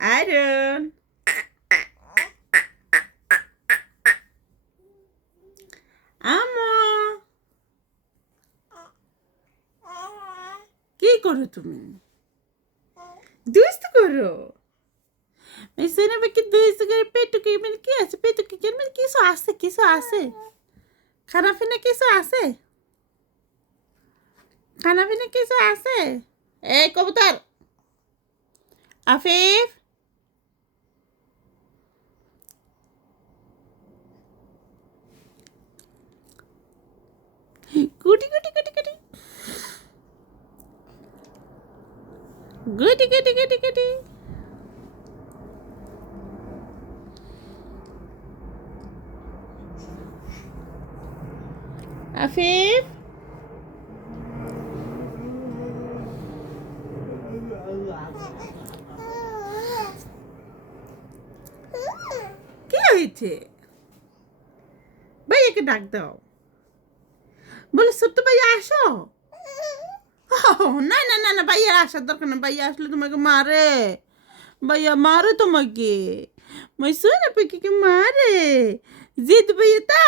iron আমো কি করো তুমি দুষ্ট করো মেসেনে বাকি দুষ্ট করে পেটুকি মানে কি আছে পেটুকি মানে কিছু আছে খানা পিনা কিছু আছে খানা পিনা কিছু আছে এই কবুতর আফিফ গুটি গুটি গুটি গুটি গুটি গুটি গুটি গুটি আফিফ কি হয়েছে ভাইয়াকে ডাক দাও বলে ছোট্ট ভাইয়া আসো না না না না ভাইয়া আসার দরকার না ভাইয়া আসলে তোমাকে মারে ভাইয়া মারে তোমাকে মই শুনে পেকে মারে জিত ভাইয়া তা